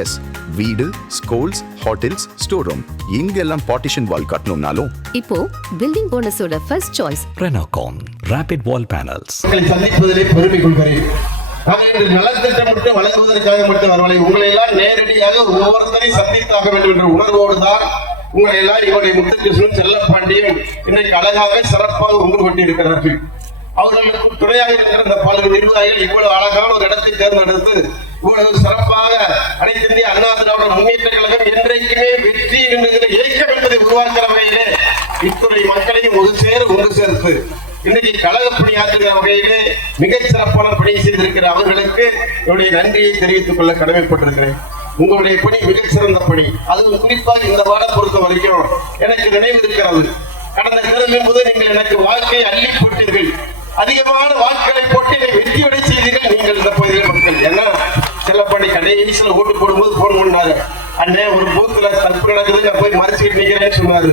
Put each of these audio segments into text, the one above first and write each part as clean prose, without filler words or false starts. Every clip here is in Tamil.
எஸ், வீடு, ஸ்கூல்ஸ், ஹோட்டல்ஸ், ஸ்டோர் ரூம் இங்கெல்லாம் பார்ட்டிஷன் வால் கட்டணும்னாலும் இப்போ பில்டிங் போனஸோட first choice Renocon rapid wall panels. சந்திப்பதிலே பெருமை கொள்கிறேன். நலத்திட்டம் மட்டும் வழங்குவதற்காக மட்டும் வரவில்லை. உங்களை எல்லாம் நேரடியாக ஒவ்வொருத்தரையும் சந்தித்தாக வேண்டும் என்ற உணர்வோடு தான் உங்களை எல்லாம் இவருடைய முத்துகிருஷ்ணன், செல்லப்பாண்டியும் இன்றைக்கு அழகாக சிறப்பாக ஒன்றுபட்டு இருக்கிறார்கள். அவர்களுக்கு துணையாக இருக்கிற இந்த பல நிர்வாகிகள் இவ்வளவு அழகான ஒரு இடத்தை தேர்ந்தெடுத்து இவ்வளவு சிறப்பாக அனைத்து இந்திய அண்ணா திராவிட முன்னேற்ற கழகம் என்றைக்குமே வெற்றி என்கிற இயக்கம் என்பதை உருவாக்குற வகையிலே இத்துறை மக்களையும் ஒன்று சேர்த்து இன்றைக்கு கழக பணியாற்றுகிற வகையிலே மிகச் சிறப்பான பணியை செய்திருக்கிற அவர்களுக்கு என்னுடைய நன்றியை தெரிவித்துக் கொள்ள கடமைப்பட்டிருக்கிறேன். உங்களுடைய பணி மிகச் சிறந்த பணி. அதுவும் குறிப்பாக இந்த வார்டை பொறுத்த வரைக்கும் எனக்கு நினைவு இருக்கிறது. கடந்த தேர்தலின் போது நீங்கள் எனக்கு வாக்கை அள்ளி போட்டீர்கள். அதிகமான வாக்குகளை போட்டு என்னை வெற்றியடை செய்தீர்கள் நீங்கள் இந்த பகுதியில் மக்கள். ஏன்னா செல்லப்பாண்டி கடைசியில் ஓட்டு போடும்போது போன் பண்ணாரு, அண்ணே ஒரு பூத்துல தப்பு நடக்குது, நான் போய் மறைச்சிட்டு நிக்கிறேன்னு சொன்னாரு.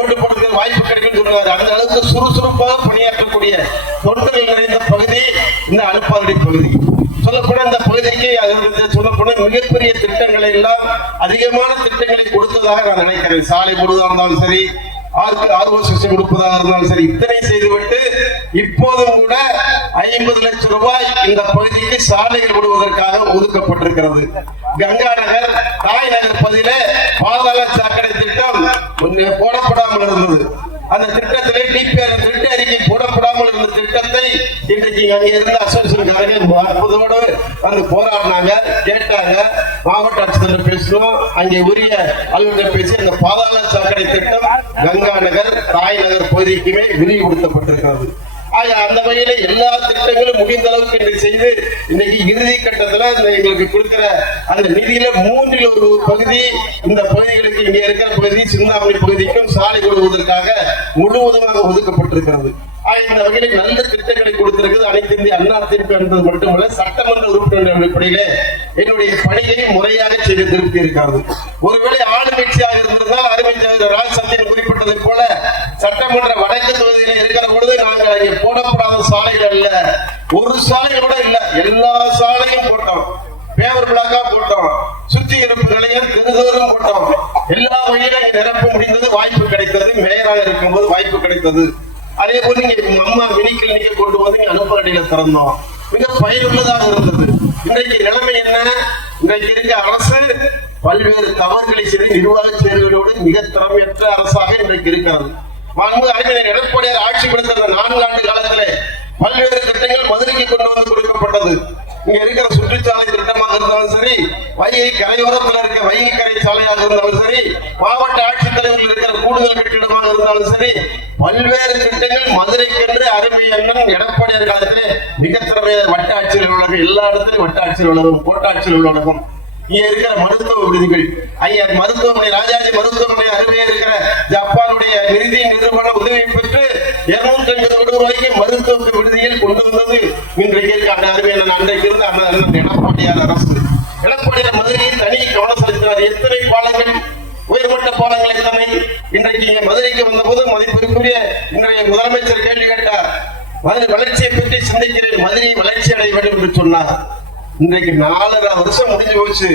ஓட்டு போடுறதுக்கு வாய்ப்பு கிடைக்கும் சொன்னாரு. அந்த அளவுக்கு சுறுசுறுப்பாக பணியாற்றக்கூடிய தொண்டர்கள் நிறைந்த பகுதி இந்த அனுப்பாதி பகுதி. சொல்லப்போன இந்த பகுதிக்கு சொல்லப்போன மிகப்பெரிய திட்டங்களை எல்லாம் அதிகமான திட்டங்களை கொடுத்ததாக நான் நினைக்கிறேன். சாலை போடுவதாக இருந்தாலும் சரி, ஆர்வ சிகிச்சை கொடுப்பதாக இருந்தாலும் சரி, இத்தனை செய்துவிட்டு இப்போதும் கூட 50 லட்சம் ரூபாய் இந்த பகுதிக்கு சாலைகள் விடுவதற்காக ஒதுக்கப்பட்டிருக்கிறது. கங்கா நகர், தாய் நகர் பகுதியில பாதாள சாக்கடை திட்டம் போடப்படாமல் இருந்தது. அந்த திட்டத்திலே டிபிஆர் திட்ட அறிக்கை போடப்படாமல் இருந்த திட்டத்தை இன்றைக்கு அங்கே இருந்த அசோசியேஷன் அற்புதோடு வந்து போராடினாங்க, கேட்டாங்க. மாவட்ட ஆட்சித்தலைவர் பேசணும், அங்கே உரிய அலுவலர் பேசி அந்த பாதாள சாக்கடை திட்டம் கங்கா நகர், தாய் நகர் பகுதிக்குமே விரிவுபடுத்தப்பட்டிருக்கிறது. அந்த வகையில எல்லா திட்டங்களும் முடிந்த அளவுக்கு இன்றைக்கு செய்து இன்னைக்கு இறுதி கட்டத்துல எங்களுக்கு கொடுக்கிற அந்த நிதியில 1/3 பகுதி இந்த பகுதிகளுக்கு இங்கே இருக்கிற பகுதி சிந்தாமணி பகுதிக்கும் சாலை கொடுவதற்காக முழுவதுமாக ஒதுக்கப்பட்டிருக்கிறது. இந்த வகையில நல்ல திட்டங்களை கொடுத்திருக்கிறது. அனைத்து இந்திய அண்ணா திமுக என்பது மட்டுமல்ல, சட்டமன்ற உறுப்பினர் அடிப்படையில என்னுடைய பணியை முறையாக செய்து திருப்தி இருக்காது. ஒருவேளை ஆளுங்கட்சியாக இருந்திருந்தால் அருமைச்சர் ராஜசந்திரன் குறிப்பிட்டதை போல சட்டமன்ற வடக்கு தொகுதியில் இருக்கிற பொழுது நாங்கள் அங்கே போடப்படாத சாலைகள் அல்ல, ஒரு சாலை கூட இல்ல, எல்லா சாலையும் போட்டோம், பேவர் பிளாக்கா போட்டோம், சுத்தி இருப்பு நிலையம் திருதோறும் போட்டோம். எல்லா வகையிலும் நிரப்ப முடிந்தது, வாய்ப்பு கிடைத்தது. மேயராக இருக்கும்போது வாய்ப்பு கிடைத்தது. அதே போல நீங்க அம்மா மினி கிளினிக்கை கொண்டு வந்து அனுப்படியில திறந்தோம், மிக பயனுள்ளதாக இருந்தது. இன்றைக்கு நிலைமை என்ன? இன்றைக்கு இருக்க அரசு பல்வேறு தவறுகளை செய்து நிர்வாக சேர்வையோடு மிக திறமையற்ற அரசாக இன்றைக்கு இருக்கிறது. அறிஞர் எடப்பாடியார் ஆட்சி கொடுத்த 4 ஆண்டு காலத்திலே பல்வேறு திட்டங்கள் மதுரைக்கு கொண்டு வந்து கொடுக்கப்பட்டது. இங்க இருக்கிற சுற்றுச்சாலை திட்டமாக இருந்தாலும் சரி, வைகை கரையோரத்தில் இருக்க வைகை கரை சாலையாக இருந்தாலும் சரி, மாவட்ட ஆட்சித்தலைவர்கள் இருக்கிற கூடுதல் கட்டிடமாக இருந்தாலும் சரி, பல்வேறு திட்டங்கள் மதுரைக்கென்று அருமை எண்ணம் எடப்பாடியார் காலத்திலே மிக திறமையான வட்ட ஆட்சியர் அலுவலகம், எல்லா இடத்திலும் வட்ட ஆட்சியர் அலுவலகம், கோட்டாட்சியர் அலுவலகம், இங்க இருக்கிற மருத்துவ விடுதிகள், மருத்துவமனை, ராஜாஜி மருத்துவமனை அருமையா இருக்கிற ஜப்பானுடைய நிதி நிறுவன உதவி பெற்று 250 கோடி ரூபாய்க்கு மருத்துவ விடுதியில் கொண்டு வந்தது இன்றைக்கு இருக்க அருமையான அன்றைக்கு இருந்த எடப்பாடியார் அரசு. எடப்பாடியார் மதுரையில் தனி கவனம் செலுத்தினார். எத்தனை பாலங்கள், உயர்மட்ட பாலங்கள் எத்தனை. இன்றைக்கு மதுரைக்கு வந்த போது மதிப்பிற்குரிய இன்றைய முதலமைச்சர் கேள்வி கேட்டார், மதுரை வளர்ச்சியை பற்றி சிந்திக்கிறேன், மதுரை வளர்ச்சி அடைய வேண்டும் என்று சொன்னார். இன்றைக்கு 4.5 வருஷம் முடிஞ்சு போச்சு.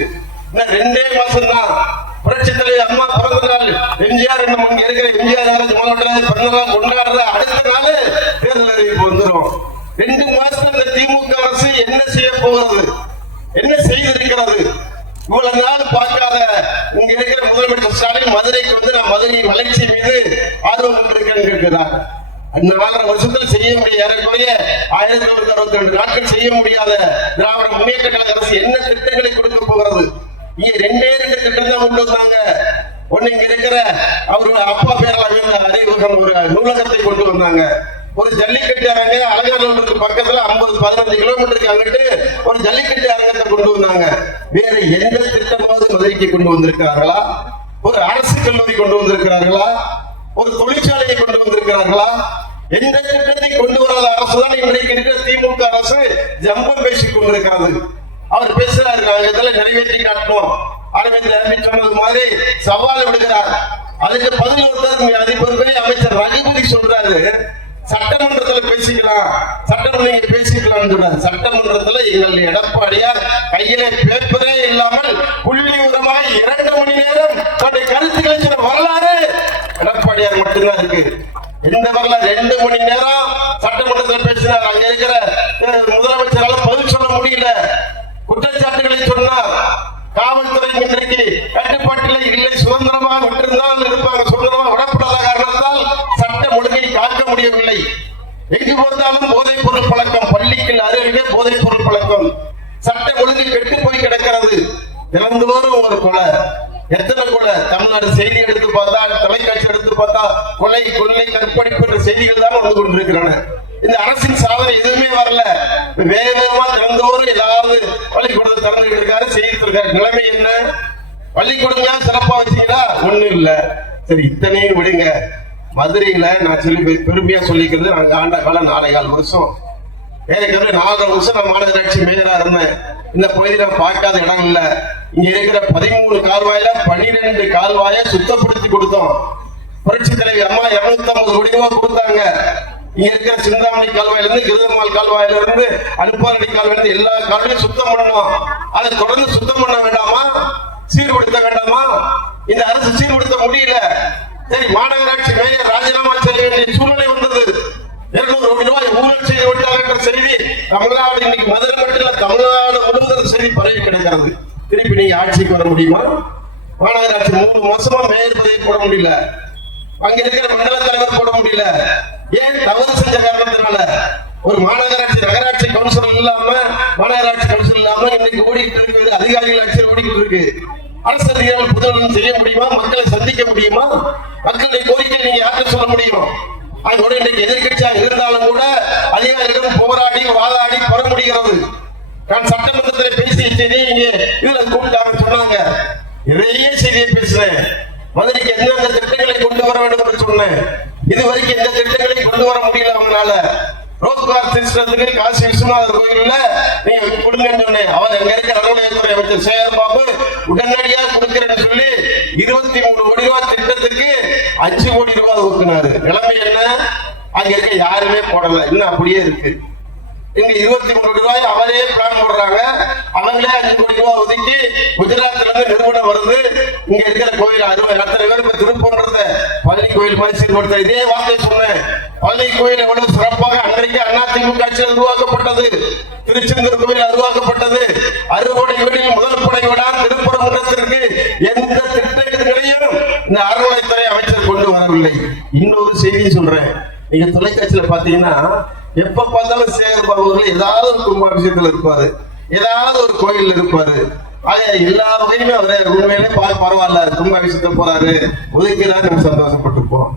இன்னும் 2 மாசம் தான் புரட்சி தலைவர் அம்மா பிறந்த நாள். எம்ஜிஆர் இங்க இருக்கிற எம்ஜிஆர் பிறந்த நாள் கொண்டாடுற அடுத்த நாள் தேர்தல் அறிவிப்பு வந்துடும். 2 மாசத்துல இந்த திமுக அரசு என்ன செய்ய போகிறது, என்ன செய்திருக்கிறது? இவ்வளவு நாள் பார்க்காத இங்க இருக்கிற முதலமைச்சர் ஸ்டாலின் மதுரைக்கு வந்து நான் மதுரை வளர்ச்சி மீது ஆர்வம் கொண்டிருக்கிறேன் இருக்கிறார். 4.5 வருஷத்தில் செய்ய முடிய ஏறக்குறைய 1962 நாட்கள் செய்ய முடியாத திராவிட முன்னேற்ற கழக அரசு என்ன திட்டங்களை கொடுக்க போகிறது? இங்க 2 திட்டம் தான் கொண்டு வந்தாங்க. ஒண்ணு இங்க இருக்கிற அவரு அப்பா பேரில் அறிவுகம் ஒரு நூலகத்தை கொண்டு வந்தாங்க. ஒரு ஜல்லிக்கட்டு அரங்க அலங்காநல்லூருக்கு பக்கத்துல 15 கிலோமீட்டருக்கு அங்கிட்டு ஒரு ஜல்லிக்கட்டு அரங்கத்தை கொண்டு வந்தாங்க. வேற எந்த திட்டமாவது மதுரைக்கு கொண்டு வந்திருக்கிறார்களா? ஒரு அரசு கல்லூரி கொண்டு வந்திருக்கிறார்களா? ஒரு தொழிற்சாலையை கொண்டு வந்திருக்கிறார்களா? எந்த திட்டத்தை கொண்டு வராத அரசுதான் இன்றைக்கு இருக்கிற திமுக அரசு ஜம்பம் பேசிக் கொண்டிருக்கிறது. அவர் பேசுறாரு, நாங்க இதெல்லாம் நிறைவேற்றி காட்டணும், அரவிந்த் சொன்னது மாதிரி சவால் விடுகிறார். அதுக்கு பதில் ஒருத்தர் அமைச்சர் ரகுபதி சொல்றாரு, சட்டமன்றத்துல பேசிக்கலாம், சட்டமன்ற பேசிக்கலாம் சொல்றாரு. சட்டமன்றத்துல எங்கள் எடப்பாடியார் கையில பேப்பரே இல்லாமல் மட்டும்தான் இருக்கு. இந்த வரல 2 மணி நேரம் சட்டமன்றத்தில் பேசினார். அங்க இருக்கிற முதலமைச்சரால பதில் சொல்ல முடியல. குற்றச்சாட்டுகளை சொன்னார். காவல்துறை இன்றைக்கு கட்டுப்பாட்டில் இல்லை, சுதந்திரமாக விட்டிருந்தால் இருப்பாங்க. சுதந்திரமாக விடப்படாத காரணத்தால் சட்டம் ஒழுங்கை காக்க முடியவில்லை. எங்கு போந்தாலும் போதைப் பொருள் பழக்கம், பள்ளிக்கு அருகே போதைப் பொருள் பழக்கம், சட்ட ஒழுங்கு கெட்டு போய் கிடக்கிறது. திறந்தோறும் ஒரு கொலை, எத்தனை கொலை தமிழ்நாடு செய்தி எடுத்து பார்த்தா, தொலைக்காட்சி எடுத்து பார்த்தா கொலை, கொள்ளை, கற்பழிப்பு என்ற செய்திகள் தான் வந்து கொண்டிருக்கிறன. இந்த அரசின் சாதனை எதுவுமே வரல. வேகமா திறந்தோறும் ஏதாவது பள்ளிக்கூடத்தை திறந்துட்டு இருக்காரு, செய்திட்டு இருக்காரு. நிலைமை என்ன? பள்ளிக்கூடம் சிறப்பா வச்சீங்களா? ஒண்ணும் இல்ல. சரி, இத்தனையும் விடுங்க. மதுரையில நான் சொல்லி பெருமையா சொல்லிக்கிறது, நாங்க ஆண்ட காலம் 4.25 வருஷம், ஏற்கனவே 4.5 வருஷம் நான் மாநகராட்சி மேயரா இருந்தேன். இந்த பகுதியில் நான் பார்க்காத இடம் இல்ல. இங்க இருக்கிற 13 கால்வாயில 12 கால்வாயை சுத்தப்படுத்தி கொடுத்தோம். புரட்சி தலைவி அம்மா 250 கோடி ரூபாய் கொடுத்தாங்க. இங்க இருக்கிற சிந்தாமணி கால்வாயில இருந்து, கிருதமால் கால்வாயில இருந்து, அனுப்பாரடி கால்வாயில இருந்து எல்லா கால்வாயும் சுத்தம் பண்ணணும். அதை தொடர்ந்து சுத்தம் பண்ண வேண்டாமா? சீர்படுத்த வேண்டாமா? இந்த அரசு சீர்படுத்த முடியல. சரி, மாநகராட்சி மேயர் ராஜினாமா செய்ய வேண்டிய சூழ்நிலை வந்தது. 200 கோடி ரூபாய் ஊழல் செய்து விட்டார் என்ற செய்தி தமிழ்நாடு, இன்னைக்கு மதுரை மட்டும் இல்ல, தமிழ்நாடு முழுவதும் செய்தி பரவி கிடக்கிறது. திருப்பி நீங்க ஆட்சிக்கு வர முடியுமா? மாநகராட்சி 3 மாசமா மேயர் பதவி போட முடியல, அங்க இருக்கிற மண்டல தலைவர் போட முடியல. ஏன்? தவறு செஞ்ச காரணத்தினால. ஒரு மாநகராட்சி நகராட்சி கவுன்சிலர் இல்லாம, மாநகராட்சி கவுன்சிலர் இல்லாம இன்னைக்கு ஓடிட்டு இருக்கு, அதிகாரிகள் ஆட்சியில் ஓடிட்டு இருக்கு. அரசு அதிகாரிகள் புதல்வன் செய்ய முடியுமா? மக்களை சந்திக்க முடியுமா? மக்களுடைய கோரிக்கை நீங்க யாருக்கு சொல்ல முடியும்? அதோட இன்னைக்கு எதிர்கட்சியாக இருந்தாலும் கூட அதிகாரிகளும் போராடி வாதாடி பெற முடிகிறது. நான் சட்டமன்றத்தில் பேசிய செய்தி இங்க இதுல கூப்பிட்டாங்க, சொன்னாங்க. நிறைய செய்தியை பேசுறேன். மதுரைக்கு எந்தெந்த திட்டங்களை கொண்டு வர வேண்டும் என்று சொன்னேன். இதுவரைக்கும் எந்த திட்டங்களை கொண்டு வர முடியல அவங்களால. ரோஸ்கார் சிஸ்டத்துக்கு காசி விஸ்வநாதர் கோயில்ல நீங்க கொடுங்கன்னு சொன்னேன். அவர் அங்க இருக்கிற அலுவலகத்துறை அமைச்சர் சேகர் பாபு உடனடியாக கொடுக்கிறேன்னு சொல்லி 23 கோடி ரூபாய் திட்டத்துக்கு 5 கோடி ரூபாய் ஒதுக்கினாரு. நிலைமை என்ன? அங்க இருக்க யாருமே போடல, இன்னும் அப்படியே இருக்கு. இங்க 23 கோடி ரூபாய் அவரே பிளான் போடுறாங்க. அவங்களே 5 கோடி ரூபாய் ஒதுக்கி குஜராத்ல இருந்து நிறுவனம் வருது. இங்க இருக்கிற கோயில் அத்தனை பேர் திருப்பூர்ன்றத பள்ளி கோயில் மாதிரி சீர்படுத்த இதே வார்த்தை சொன்னேன். பள்ளி கோயில் எவ்வளவு சிறப்பாக அன்றைக்கு அதிமுக ஆட்சியில் உருவாக்கப்பட்டது. திருச்செந்தூர் கோயில் உருவாக்கப்பட்டது. அறுவடை வீடில் முதல் படை விடா திருப்பரங்குன்றத்திற்கு எந்த திட்டங்களையும் இந்த அறநிலைத்துறை அமைச்சர் கொண்டு வரவில்லை. இன்னொரு செய்தி சொல்றேன். நீங்க தொலைக்காட்சியில பாத்தீங்கன்னா எப்ப பார்த்தாலும் சேகர் பாபு அவர்கள் ஏதாவது ஒரு கும்பாபிஷேகத்துல இருப்பாரு, ஏதாவது ஒரு கோயில் இருப்பாரு. எல்லா வகையுமே அவரை உண்மையிலே பரவாயில்ல, கும்பாபிஷேகத்துக்கு போறாரு, ஒதுக்கிறாரு, நம்ம சந்தோஷப்பட்டிருப்போம்.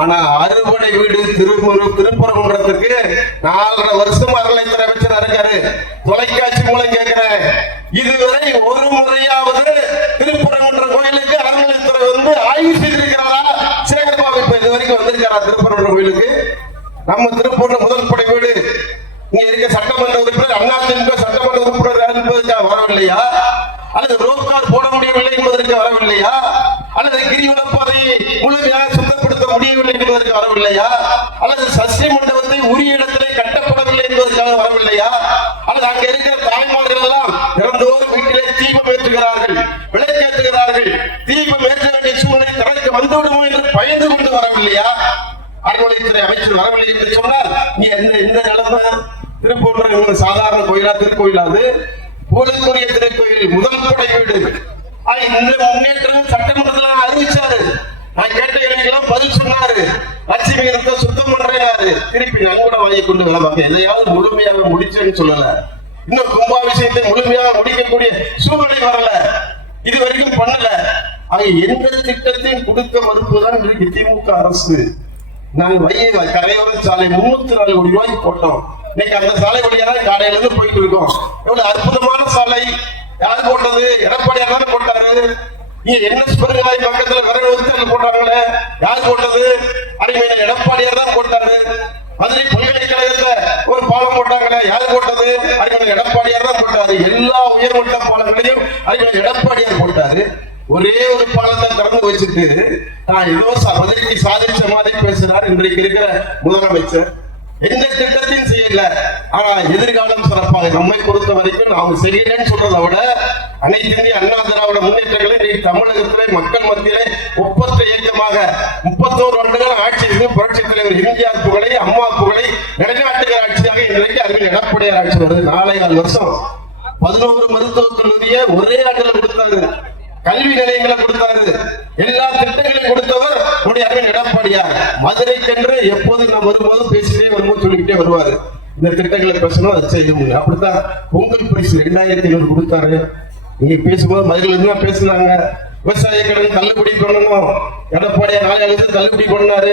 ஆனா அறுவடை வீடு திருப்பரங்குன்றத்துக்கு 4.5 வருஷம் அறநிலைத்துறை அமைச்சர் இருக்காரு. தொலைக்காட்சி மூலம் கேட்கிறேன், இதுவரை ஒரு முறையாவது திருப்பரங்குன்ற கோயிலுக்கு அறநிலைத்துறை வந்து ஆய்வு செய்திருக்கிறாரா? சேகர் பாபு இப்ப இது வரைக்கும் வந்திருக்காரா திருப்பரங்குன்ற கோயிலுக்கு? நம்ம திருப்பூர்ல முதல் படை வீடு இங்க இருக்க சட்டமன்ற உறுப்பினர் அதிமுக சட்டமன்ற உறுப்பினர் என்பதற்காக வரவில்லையா? அல்லது ரோப்கார் போட முடியவில்லை என்பதற்கு வரவில்லையா? அல்லது கிரிவல பாதையை முழுமையாக சுத்தப்படுத்த முடியவில்லை என்பதற்கு வரவில்லையா? அல்லது சஷ்டி மண்டபத்தை உரிய இடத்திலே கட்டப்படவில்லை என்பதற்காக வரவில்லையா? அல்லது அங்க இருக்கிற தாய்மார்கள் எல்லாம் திறந்தோறும் வீட்டிலே தீபம் ஏற்றுகிறார்கள், விளக்கேற்றுகிறார்கள். தீபம் ஏற்ற வேண்டிய சூழ்நிலை தனக்கு வந்துவிடுமோ என்று பயந்து கொண்டு வரவில்லையா? அறநிலையத்துறை அமைச்சர் வரவில்லை என்று சொன்னால் இந்த நிலைமை திருப்பூர் சாதாரண கோயிலா? திருக்கோயிலாது புகழுக்குரிய திருக்கோயில் முதல் படை வீடு. இந்த முன்னேற்றம் சட்டமன்றத்தில் அறிவிச்சாரு. நான் கேட்ட கேள்விக்கெல்லாம் பதில் சொன்னாரு. லட்சுமி இருக்க சுத்தம் பண்றாரு. திருப்பி நன்கூட வாங்கி கொண்டு விளவாங்க. எதையாவது முழுமையாக முடிச்சேன்னு சொல்லல. இன்னும் கும்பாபிஷேகத்தை முழுமையாக முடிக்கக்கூடிய சூழ்நிலை வரல, இது வரைக்கும் பண்ணல. எந்த திட்டத்தையும் கொடுக்க மறுப்புதான் இன்றைக்கு திமுக அரசு. நாங்கள் கரையோர சாலை 304 கோடி ரூபாய்க்கு போட்டோம். இன்னைக்கு அந்த சாலை வழியாக காலையில இருந்து போயிட்டு இருக்கோம். எவ்வளவு அற்புதமான சாலை! யார் போட்டது? எடப்பாடியார் தானே போட்டாரு. இங்க என்எஸ் பெருங்காய் பக்கத்துல விரைவு போட்டாங்களே, யார் போட்டது? அறிஞர் எடப்பாடியார் தான் போட்டாரு. மதுரை பல்கலைக்கழகத்துல ஒரு பாலம் போட்டாங்களே, யார் போட்டது? அறிஞர் எடப்பாடியார் தான் போட்டாரு. எல்லா உயர்மட்ட பாலங்களையும் அறிஞர் எடப்பாடியார் போட்டாரு. ஒரே ஒரு பாலத்தை திறந்து வச்சுட்டு நான் ஏதோ மதுரைக்கு சாதிச்ச மாதிரி பேசுறார் இன்றைக்கு இருக்கிற முதலமைச்சர். எந்த திட்டத்தையும் செய்யல. ஆனா எதிர்காலம் சிறப்பாக நம்மை பொறுத்த வரைக்கும் அவங்க செய்யலன்னு சொல்றதை விட அனைத்து இந்திய அண்ணா திராவிட முன்னேற்றங்களை தமிழகத்திலே மக்கள் மத்தியிலே ஒப்பற்ற இயக்கமாக 31 ஆண்டுகள் ஆட்சி செய்து புரட்சித் தலைவர் எம்ஜிஆர் புகழை அம்மா புகழை நிலைநாட்டுகிற ஆட்சியாக இன்றைக்கு அறிவியல் எடப்பாடியார் ஆட்சி வருது. 4.5 வருஷம் 11 மருத்துவக் கல்லூரியை ஒரே ஆண்டுல கொடுத்தாரு, கல்வி நிலையங்களை கொடுத்தாரு, எல்லா திட்டங்களையும் கொடுத்தவர் நம்முடைய அறிவியல் எடப்பாடியார். மதுரைக்கென்று எப்போது நான் வரும்போது பேசிட்டே வரும்போது சொல்லிக்கிட்டே வருவாரு, இந்த திட்டங்களை பேசணும் அதை செய்யணும். அப்படித்தான் பொங்கல் பரிசு 2500 கொடுத்தாரு. நீங்க பேசும்போது மதுரையில தான் பேசுனாங்க. விவசாய கடன் தள்ளுபடி பண்ணணும், எடப்பாடியார் 4 தள்ளுபடி பண்ணாரு.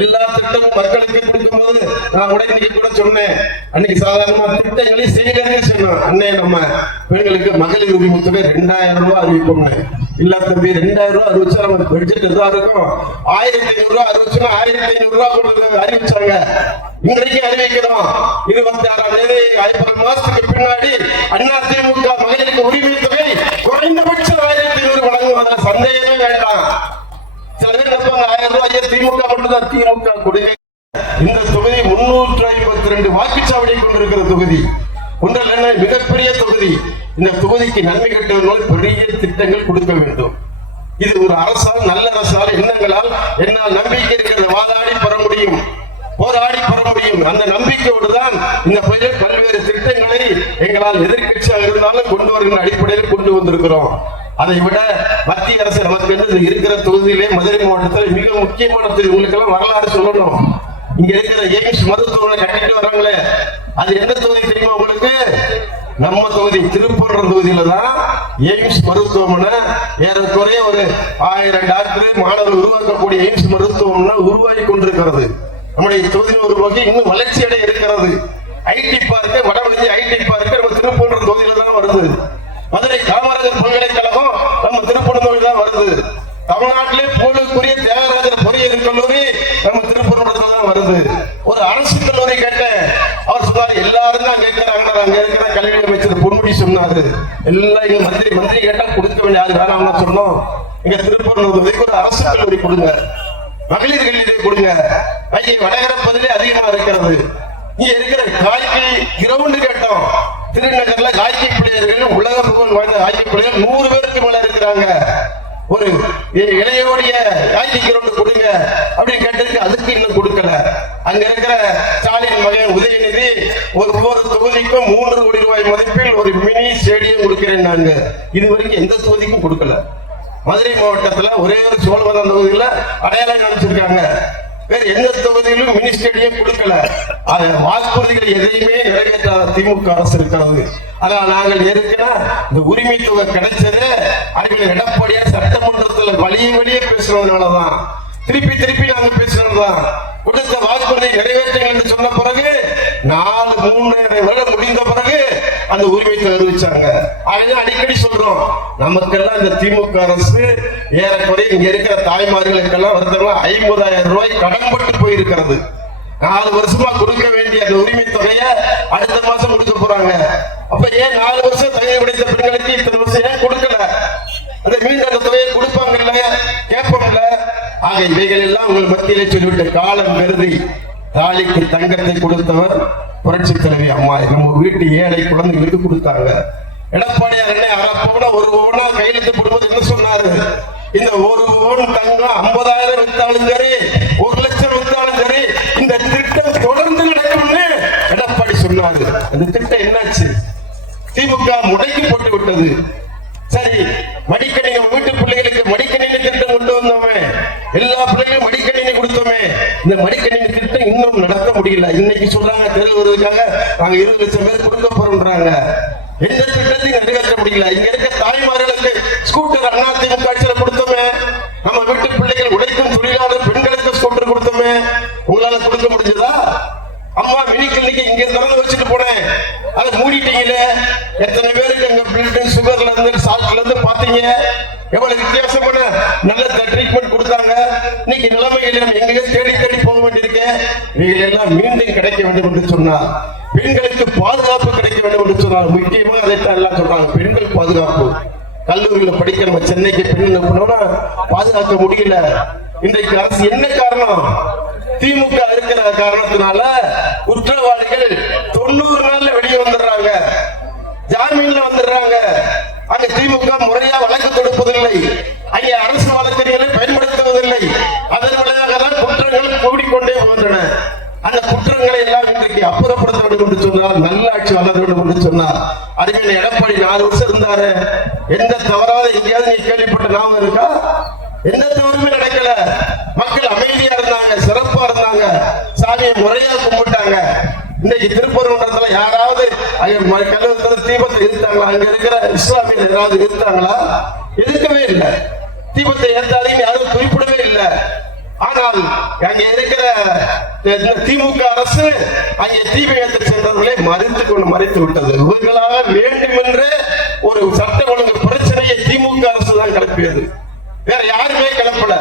எல்லா திட்டமும் மக்களுக்கு கொடுக்கும் போது நான் உடனே கூட சொன்னேன், அன்னைக்கு சாதாரணமா திட்டங்களை செய்யறதே சொன்னோம். அண்ணே நம்ம பெண்களுக்கு மகளிர் உரிமை தொகை 2000 ரூபாய் அறிவிப்போம். இல்ல தம்பி 2000 ரூபாய் அறிவிச்சா நம்ம பட்ஜெட் எதா இருக்கும், 1500 ரூபாய் அறிவிச்சோம்னா 1500 ரூபாய் அறிவிச்சாங்க. இன்றைக்கு அறிவிக்கிறோம் 26ஆம் தேதி 5 மாசத்துக்கு பின்னாடி அதிமுக மகளிருக்கு உரிமை தொகை குறைந்தபட்சம் 1500 வழங்கும். அதுல சந்தேகமே வேண்டாம். சில பேர் நினைப்பாங்க 1000 ரூபாய் திமுக மட்டும்தான் திமுக கொடுங்க. இந்த தொகுதி 352 வாக்குச்சாவடியை கொண்டிருக்கிற தொகுதி, ஒன்றில் மிகப்பெரிய தொகுதி. இந்த தொகுதிக்கு நன்மை கட்டவர்கள் பெரிய திட்டங்கள் கொடுக்க வேண்டும். இது ஒரு அரசால், நல்ல அரசால், எண்ணங்களால் என்னால் நம்பிக்கை இருக்கிறது, வாதாடி பெற முடியும், போராடி பெற முடியும். அந்த நம்பிக்கையோடு தான் இந்த பல்வேறு திட்டங்களை எங்களால் எதிர்கட்சியாக இருந்தாலும் கொண்டு வருகிற அடிப்படையில் கொண்டு வந்திருக்கிறோம். அதை விட மத்திய அரசு நமக்கு இருக்கிற தொகுதியிலே மதுரை மாவட்டத்தில் மிக முக்கியமான தொகுதி. உங்களுக்கு எல்லாம் வரலாறு சொல்லணும். இங்க இருக்கிற எய்ம்ஸ் மருத்துவமனை கட்டிட்டு வராங்களே, அது எந்த தொகுதி தெரியுமா உங்களுக்கு? நம்ம தொகுதி திருப்பூர் தொகுதியில தான் எய்ம்ஸ் மருத்துவமனை ஏறக்குறைய ஒரு 1000 டாக்டர் மாணவர்கள் உருவாக்கக்கூடிய எய்ம்ஸ் மருத்துவமனை உருவாகி கொண்டிருக்கிறது. நம்முடைய தொகுதியில் ஒரு வகை இன்னும் வளர்ச்சி அடைய இருக்கிறது. ஐடி பார்க்க, வடவழி ஐடி பார்க்க நம்ம திருப்பூர் தொகுதியில தான் வருது. மதுரை காமராஜர் பல்கலைக்கழகம் நம்ம திருப்பூர் தொகுதியில் தான் வருது. தமிழ்நாட்டிலே புகழுக்குரிய தியாகராஜர் பொறியியல் கல்லூரி நம்ம திருப்பூர் தான் வருது. ஒரு அரசு கல்லூரி கேட்டேன், அவர் சொன்னார் எல்லாரும் தான் கேட்கிறாங்க. அங்க இருக்கிற கல்வி அமைச்சர் பொன்முடி சொன்னாரு, எல்லாம் இங்க மந்திரி கேட்டா கொடுக்க வேண்டிய யாரு வேணாம்னு சொன்னோம். இங்க திருப்பூர் தொகுதிக்கு ஒரு அரசு கல்லூரி கொடுங்க, மகளிர் கல்வியை கொடுங்க. வடகர பகுதியிலே அதிகமா இருக்கிறது. இங்க இருக்கிற காய்கறி கிரவுண்டு கேட்டோம். திருநகர்ல காய்கறி பிள்ளையர்கள், உலக புகழ் வாய்ந்த காய்கறி பிள்ளைகள் 100 பேருக்கு மேல இருக்கிறாங்க. ஒரு இளையோடைய காய்கறி கிரவுண்டு கொடுங்க அப்படின்னு கேட்டதுக்கு அதுக்கு இன்னும் கொடுக்கல. அங்க இருக்கிற ஸ்டாலின் மகன் உதயநிதி ஒவ்வொரு தொகுதிக்கும் 3 கோடி ரூபாய் மதிப்பில் ஒரு மினி ஸ்டேடியம் கொடுக்கிறேன். நாங்க இதுவரைக்கும் எந்த தொகுதிக்கும் கொடுக்கல. மதுரை மாவட்டத்துல ஒரே ஒரு சோழவரம் தொகுதியில அடையாளம் நினைச்சிருக்காங்க. வேற எந்த தொகுதியிலும் மினி ஸ்டேடியம் கொடுக்கல. வாக்குறுதிகள் எதையுமே நிறைவேற்றாத திமுக அரசு இருக்கிறது. ஆனால் நாங்கள் ஏற்கனவே இந்த உரிமை தொகை கிடைச்சது அறிவியல் எடப்பாடியார் சட்டமன்றத்தில் வழியே பேசுறதுனாலதான், திருப்பி நாங்க பேசுறதுதான். கொடுத்த வாக்குறுதி நிறைவேற்றுங்கள் என்று சொன்ன பிறகு 3.5 வருடம் முடிந்த பிறகு அந்த உரிமையை அறிவிச்சாங்க. ஆகவே அடிக்கடி சொல்றோம், நமக்கெல்லாம் இந்த திமுக அரசு ஏறக்குறைய இங்க இருக்கிற தாய்மார்களுக்கெல்லாம் வருத்தமா 50,000 ரூபாய் கடன்பட்டு போயிருக்கிறது. 4 வருஷமா கொடுக்க வேண்டிய அந்த உரிமை தொகையை அடுத்த மாசம் கொடுக்க போறாங்க. அப்ப ஏன் 4 வருஷம் தகுதி படைத்த பெண்களுக்கு இத்தனை வருஷம் ஏன் கொடுக்கல? அந்த மீண்டும் அந்த தொகையை கொடுப்பாங்க இல்லையா, கேட்போம்ல. ஆக இவைகள் எல்லாம் உங்கள் மத்தியிலே சொல்லிவிட்ட காலம் கருதி தாலிக்கு தங்கத்தை கொடுத்தவர் புரட்சி தலைவி அம்மா. நம்ம வீட்டு ஏழை குழந்தைகளுக்கு கொடுத்தாங்க. எடப்பாடியார் அரை பவுனா 1 பவுனா கையெழுத்து போடும்போது என்ன சொன்னாரு? இந்த 1 பவுன் தங்கம் 50,000 வித்தாலும் சரி, 1 லட்சம் வித்தாலும் சரி, இந்த திட்டம் தொடர்ந்து நடக்கும்னு எடப்பாடி சொன்னாரு. அந்த திட்டம் என்னாச்சு? திமுக முடக்கி போட்டு விட்டது. சரி, மடிக்கணினி வீட்டு பிள்ளைகளுக்கு மடிக்கணினி திட்டம் கொண்டு வந்தோமே, எல்லா பிள்ளைகளும் மடிக்கணினி கொடுத்தோமே, இந்த மடிக்கணினி திட்டம் இன்னும் நடக்க முடியல. இன்னைக்கு சொல்றாங்க தேர்தல் வருவதற்காக நாங்க 20 லட்சம் பேர் கொடுக்க போறோம்ன்றாங்க. எந்த திட்டத்தையும் நிறைவேற்ற முடியல. இங்க இருக்க தாய்மார்களுக்கு ஸ்கூட்டர் அதிமுக ஆட்சியில கொடுத்தோமே, நம்ம வீட்டு பிள்ளைகள் உழைக்கும் தொழிலாளர் பெண்களுக்கு ஸ்கூட்டர் கொடுத்தோமே, உங்களால கொடுக்க முடிஞ்சதா? அம்மா மினி கிளினிக் இங்க திறந்து வச்சுட்டு போனேன், அதை மூடிட்டீங்களே. எத்தனை பேருக்கு எங்க பிளட் சுகர்ல இருந்து சால்ட்ல இருந்து பாத்தீங்க, எவ்வளவு வித்தியாசமான நல்ல ட்ரீட்மெண்ட் கொடுத்தாங்க. இன்னைக்கு நிலைமைகளை நம்ம எங்கேயோ தேடி போக வேண்டியிருக்கு. இவைகள் எல்லாம் மீண்டும் கிடைக்க வேண்டும் என்று சொன்னார். பெண்களுக்கு பாதுகாப்பு கிடைக்க வேண்டும் என்று சொன்னார். முக்கியமாக அதைத்தான் எல்லாம் சொல்றாங்க, பெண்கள் பாதுகாப்பு. கல்லூரியில படிக்க நம்ம சென்னைக்கு பெண் போனோம்னா பாதுகாக்க முடியல. இன்றைக்கு அரசு என்ன காரணம்? திமுக இருக்கிற காரணத்தினால குற்றவாளிகள் 90 நாள்ல வெளியே வந்துடுறாங்க, ஜாமீன்ல வந்துடுறாங்க. அங்க திமுக முறையா வழக்கு தொடுப்பதில்லை, அங்கே அரசு வழக்கறிஞர்களை பயன்படுத்துவதில்லை. அதன் விளைவாக தான் குற்றங்கள் கூடிக்கொண்டே போகின்றன. அந்த குற்றங்களை எல்லாம் இன்றைக்கு அப்புறப்படுத்த வேண்டும் என்று சொன்னால், நல்லாட்சி வளர வேண்டும் என்று சொன்னார். அறிஞர் எடப்பாடி 4 வருஷம் இருந்தாரு. எந்த தவறாத எங்கேயாவது நீ கேள்விப்பட்ட ஞாபகம் இருக்கா? எந்த தவறுமே நடக்கல. மக்கள் அமைதியா இருந்தாங்க, சிறப்பா இருந்தாங்க, சாமியை முறையா கும்பிட்டாங்க. இன்னைக்கு திருப்பரங்குன்றத்துல யாராவது கல்லூரி தீபத்தை எதிர்த்தாங்களா? அங்க இருக்கிற இஸ்லாமியர் யாராவது எதிர்த்தாங்களா? எதிர்க்கவே இல்லை. தீபத்தை ஏற்றாதீங்க யாரும் குறிப்பிடவே இல்லை. ஆனால் அங்க இருக்கிற திமுக அரசு அங்கே தீபம் ஏற்ற சென்றவர்களை மறைத்து விட்டது. இவர்களாக வேண்டுமென்றே ஒரு சட்ட ஒழுங்கு பிரச்சனையை திமுக அரசு தான் கிளப்பியது, வேற யாருமே கிளப்பல.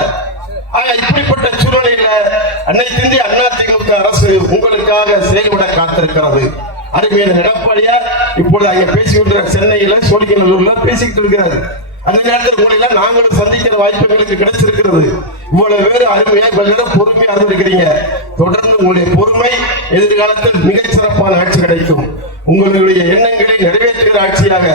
இப்படிப்பட்ட சூழ்நிலையில அன்னைக்கு இந்திய அண்ணா திமுக அரசு உங்களுக்காக செயல்பட காத்திருக்கிறது. அருமையான எடப்பாடியார் இப்பொழுது அங்க பேசிக்கிட்டு சென்னையில சோழிங்கநல்லூர்ல பேசிக்கிட்டு இருக்கிறாரு. அந்த நேரத்தில் உங்களை எல்லாம் நாங்களும் சந்திக்கிற வாய்ப்பு எங்களுக்கு கிடைச்சிருக்கிறது. இவ்வளவு பேர் அருமையா பொறுமையா இருக்கிறீங்க. தொடர்ந்து உங்களுடைய பொறுமை எதிர்காலத்தில் மிகச் சிறப்பான ஆட்சி கிடைக்கும். உங்களுடைய எண்ணங்களை நிறைவேற்றுகிற ஆட்சியாக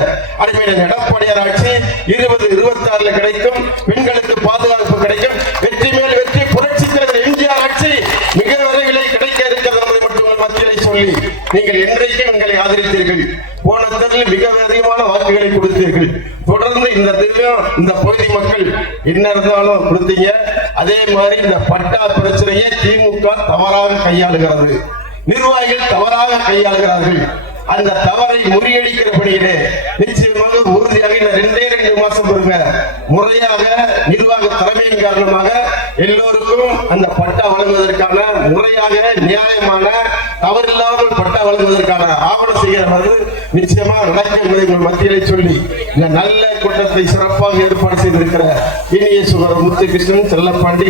அருமையான எடப்பாடியார் ஆட்சி 2026 கிடைக்கும். பெண்களுக்கு பாதுகாப்பு கிடைக்கும். வெற்றி மேல் வெற்றி, புரட்சி தலைவர் எம்ஜிஆர் ஆட்சி மிக விரைவில் கிடைக்க இருக்கிறது என்பதை மட்டும் மத்தியிலே சொல்லி, நீங்கள் என்றைக்கும் எங்களை ஆதரித்தீர்கள். போன தேர்தலில் மிக அதிகமான வாக்குகளை கொடுத்தீர்கள். தொடர்ந்து இந்த பகுதி மக்கள் என்ன இருந்தாலும் கொடுத்தீங்க. அதே மாதிரி இந்த பட்டா பிரச்சனையை திமுக தவறாக கையாளுகிறது, நிர்வாகிகள் தவறாக கையாளுகிறார்கள். அந்த தவறை முறியடிக்கிற பணியிலே நிச்சயமாக உறுதியாக இந்த 2 மாசம் வருங்க முறையாக நிர்வாக தலைமையின் காரணமாக எல்லோருக்கும் அந்த பட்டா வழங்குவதற்கான முறையாக நியாயமான தவறில்லாமல் பட்டா வழங்குவதற்கான ஆவணம் செய்கிறது நிச்சயமாக நடக்கும் என்பதை உங்கள் மத்தியிலே சொல்லி, இந்த நல்ல கூட்டத்தை சிறப்பாக ஏற்பாடு செய்திருக்கிற இனிய சுகர முத்துகிருஷ்ணன், செல்லப்பாண்டி,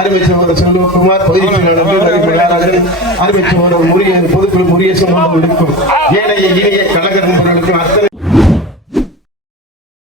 அருமை சகோதரர் செல்வகுமார், அருமை சகோதரர் பொதுக்குழு முருகேசன், ஏனைய இனிய கழக நண்பர்களுக்கும் அத்தனை